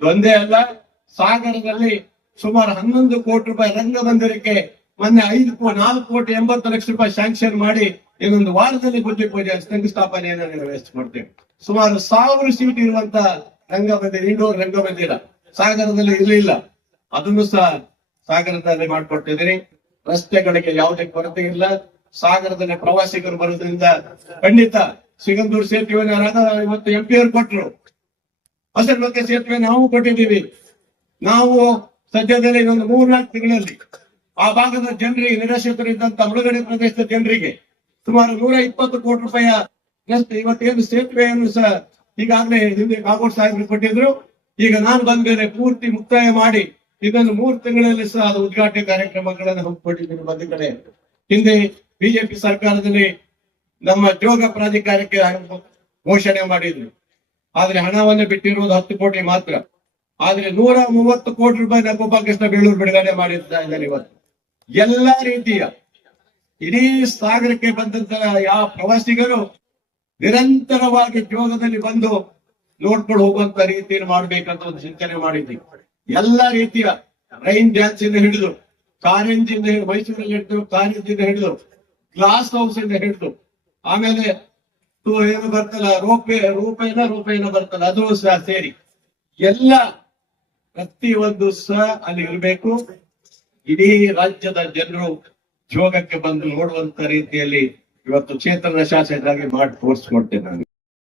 ಇದೊಂದೇ ಅಲ್ಲ, ಸಾಗರದಲ್ಲಿ ಸುಮಾರು 11 ಕೋಟಿ ರೂಪಾಯಿ ರಂಗಮಂದಿರಕ್ಕೆ ಮೊನ್ನೆ 4 ಕೋಟಿ 80 ಲಕ್ಷ ರೂಪಾಯಿ ಸ್ಯಾಂಕ್ಷನ್ ಮಾಡಿ ಇನ್ನೊಂದು ವಾರದಲ್ಲಿ ಬುದ್ಧಿ ಪೂಜೆ ಶಂಕುಸ್ಥಾಪನೆಯನ್ನು ನೆರವೇರಿಸಿಕೊಡ್ತೇವೆ. ಸುಮಾರು 1000 ಸೀಟ್ ಇರುವಂತ ರಂಗಮಂದಿರ, ಇಂಡೋರ್ ರಂಗಮಂದಿರ ಸಾಗರದಲ್ಲಿ ಇರಲಿಲ್ಲ. ಅದನ್ನು ಸಹ ಸಾಗರದಲ್ಲಿ ಮಾಡ್ಕೊಡ್ತಿದ್ದೀನಿ. ರಸ್ತೆಗಳಿಗೆ ಯಾವುದೇ ಕೊರತೆ ಇಲ್ಲ. ಸಾಗರದಲ್ಲಿ ಪ್ರವಾಸಿಗರು ಬರೋದ್ರಿಂದ ಖಂಡಿತ ಸಿಗಂದೂರು ಸೇತುವೆನ ಇವತ್ತು MP ಅವರು ಕೊಟ್ಟರು. ಹೊಸಳ್ಳಿ ಸೇತುವೆ ನಾವು ಕೊಟ್ಟಿದ್ದೀವಿ. ನಾವು ಸದ್ಯದಲ್ಲಿ ಇನ್ನೊಂದು 3-4 ತಿಂಗಳಲ್ಲಿ ಆ ಭಾಗದ ಜನರಿಗೆ, ನಿರಾಶ್ರಿತರಿದ್ದಂತ ಮುಳುಗಡೆ ಪ್ರದೇಶದ ಜನರಿಗೆ ಸುಮಾರು 120 ಕೋಟಿ ರೂಪಾಯಿ ಇವತ್ತೇನು ಸೇತುವೆಯನ್ನು ಸಹ ಈಗಾಗಲೇ ಹಿಂದೆ ಕಾಗೋಡು ಸಾಹೇಬರು ಕೊಟ್ಟಿದ್ರು. ಈಗ ನಾನು ಬಂದ ಮೇಲೆ ಪೂರ್ತಿ ಮುಕ್ತಾಯ ಮಾಡಿ ಇದನ್ನು 3 ತಿಂಗಳಲ್ಲಿ ಸಹ ಅದು ಉದ್ಘಾಟನೆ ಕಾರ್ಯಕ್ರಮಗಳನ್ನು ಹಮ್ಮಿಕೊಂಡಿದ್ದೀನಿ. ಒಂದು ಕಡೆ ಹಿಂದೆ ಬಿಜೆಪಿ ಸರ್ಕಾರದಲ್ಲಿ ನಮ್ಮ ಜೋಗ ಪ್ರಾಧಿಕಾರಕ್ಕೆ ಘೋಷಣೆ ಮಾಡಿದ್ರು. ಆದ್ರೆ ಹಣವನ್ನು ಬಿಟ್ಟಿರುವುದು 10 ಕೋಟಿ ಮಾತ್ರ. ಆದ್ರೆ 130 ಕೋಟಿ ರೂಪಾಯಿ ಗೋಪಾಲಕೃಷ್ಣ ಬೇಳೂರು ಬಿಡುಗಡೆ ಮಾಡಿದ್ದಾರೆ. ಇವತ್ತು ಎಲ್ಲಾ ರೀತಿಯ ಇಡೀ ಸಾಗರಕ್ಕೆ ಬಂದಂತಹ ಯಾವ ಪ್ರವಾಸಿಗರು ನಿರಂತರವಾಗಿ ಜೋಗದಲ್ಲಿ ಬಂದು ನೋಡ್ಕೊಂಡು ಹೋಗುವಂತ ರೀತಿಯಲ್ಲಿ ಮಾಡ್ಬೇಕಂತ ಒಂದು ಚಿಂತನೆ ಮಾಡಿದ್ದೀವಿ. ಎಲ್ಲಾ ರೀತಿಯ ರೈನ್ ಡ್ಯಾನ್ಸ್ ಇಂದ ಹಿಡಿದು, ಕಾರಂಜಿಂದ ಹಿಡಿದು, ಮೈಸೂರಲ್ಲಿ ಹಿಡಿದು ಕಾರಂಜಿಂದ ಹಿಡಿದು, ಗ್ಲಾಸ್ ಹೌಸ್ ಇಂದ ಹಿಡಿದು, ಆಮೇಲೆ ಏನು ಬರ್ತಲ್ಲ ರೂಪೇನ ಬರ್ತಲ್ಲ, ಅದು ಸಹ ಸೇರಿ ಎಲ್ಲ ಪ್ರತಿಯೊಂದು ಸಹ ಅಲ್ಲಿ ಇರಬೇಕು. ಇಡೀ ರಾಜ್ಯದ ಜನರು ಜೋಗಕ್ಕೆ ಬಂದು ನೋಡುವಂತ ರೀತಿಯಲ್ಲಿ ಇವತ್ತು ಚೇತನ ಶಾಸಕರಾಗಿ ಮಾಡಿ ತೋರಿಸ್ಕೊಡ್ತೇನೆ ನಾನು.